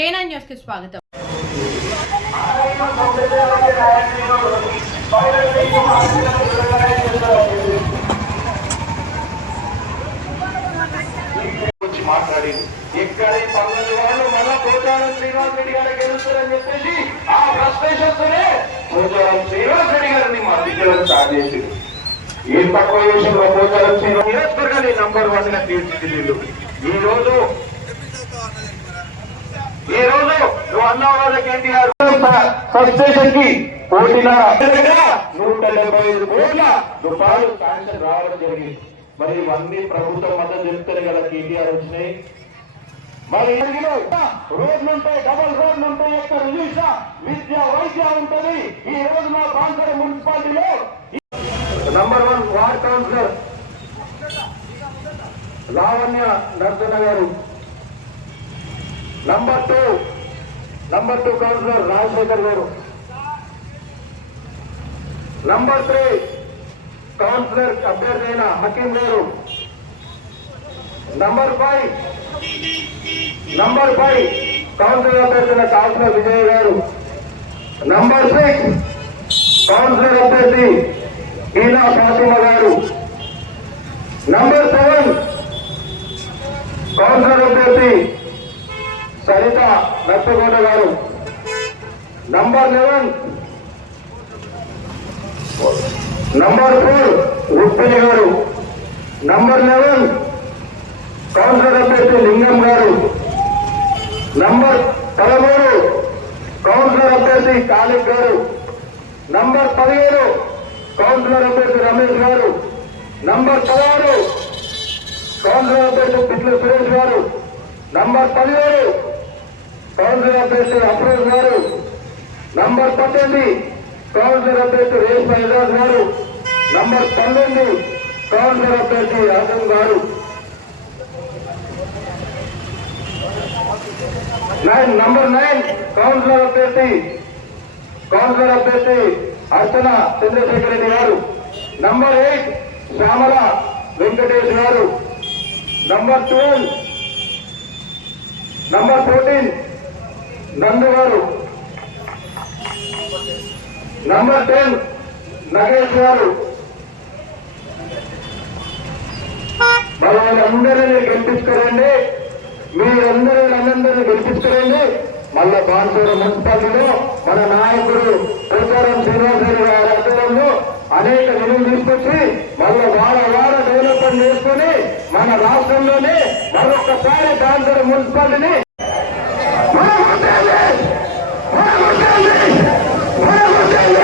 న్యూస్కి స్వాగతం. వచ్చి మాట్లాడింది ఎక్కడ ఈ పంతొమ్మిది వాళ్ళు మళ్ళా పోచారం శ్రీనివాస్ రెడ్డి గారు గెలుస్తారని చెప్పేసి ఆ ఫ్రస్ట్రేషన్ తోనే పోచారం శ్రీనివాస్ రెడ్డి గారిని మా దిగ్గరం స్టార్ట్ చేసింది ఏం తక్కువ విషయంలో పోచారం శ్రీనివాస్ నియోజకవర్గాన్ని నంబర్ వన్గా తీర్చిదిద్దు ఈ రోజు ఈ రోజు నువ్వు అన్నావు కదా కేటీఆర్. సబ్స్టేషన్కి కోటిన్నర నూట డెబ్బై ఐదు కోట్ల రూపాయలు శాంక్షన్ రావడం జరిగింది. మరి ఇవన్నీ ప్రభుత్వం మద్దతు చెప్తేనే కదా కేటీఆర్ వచ్చినాయి. మరి రోడ్లు ఉంటాయి డబల్ రోడ్లు ఉంటాయి ఎక్కడ చూసా విద్య వైద్య ఉంటుంది. ఈ రోజు మా కాన్సర్ మున్సిపాలిటీలో number one ward councillor Lavanya Narsanna గారు. Number two number two councillor Rajasekhar గారు నంబర్ త్రీ కౌన్సిలర్ అభ్యర్థి అయిన హకీం గారు number five number five councillor అభ్యర్థి అయిన కౌన్సిలర్ విజయ్ గారు నంబర్ సిక్స్ కౌన్సిలర్ అభ్యర్థి ఈనా ఫాతిమ గారు నంబర్ సెవెన్ కౌన్సిలర్ అభ్యర్థి నర్సగౌడ గారు. Number eleven number four Uppili గారు. నంబర్ లెవెన్ కౌన్సిలర్ అభ్యర్థి లింగం గారు. నంబర్ పదమూడు కౌన్సిలర్ అభ్యర్థి కాళిక్ గారు. నంబర్ పదిహేడు కౌన్సిలర్ అభ్యర్థి రమేష్ గారు. నంబర్ పదహారు కౌన్సిలర్ అభ్యర్థి పిట్ల సురేష్ గారు. నంబర్ పదిహేడు అభ్యర్థి అఫ్రోజ్ గారు. నంబర్ పద్దెనిమిది కౌన్సిలర్ అభ్యర్థి రేష్మ ఇజాజ్ గారు. నంబర్ పన్నెండు కౌన్సిలర్ అభ్యర్థి ఆజం గారు. నైన్ నంబర్ నైన్ కౌన్సిలర్ అభ్యర్థి కౌన్సిలర్ అభ్యర్థి అర్చన చంద్రశేఖర్ రెడ్డి గారు. నంబర్ ఎయిట్ శ్యామల వెంకటేష్ గారు. నంబర్ ట్వెల్వ్ నంబర్ ఫోర్టీన్ నందగారు నంబర్ టెన్ నగేష్ గారు. వాళ్ళందరినీ గెలిపించుకోరండి మీరందరూ అందరినీ గెలిపించుకోరండి మళ్ళా బాన్సూరు మున్సిపాలిటీలో మన నాయకుడు పోచారం శ్రీనివాసరావు గారి ఆధ్వర్యంలో అనేక నిధులు తీసుకొచ్చి మళ్ళీ వాడ వాడ డెవలప్మెంట్ చేసుకుని మన రాష్ట్రంలోనే మరొకసారి బాన్సూరు మున్సిపాలిటీని হয়ে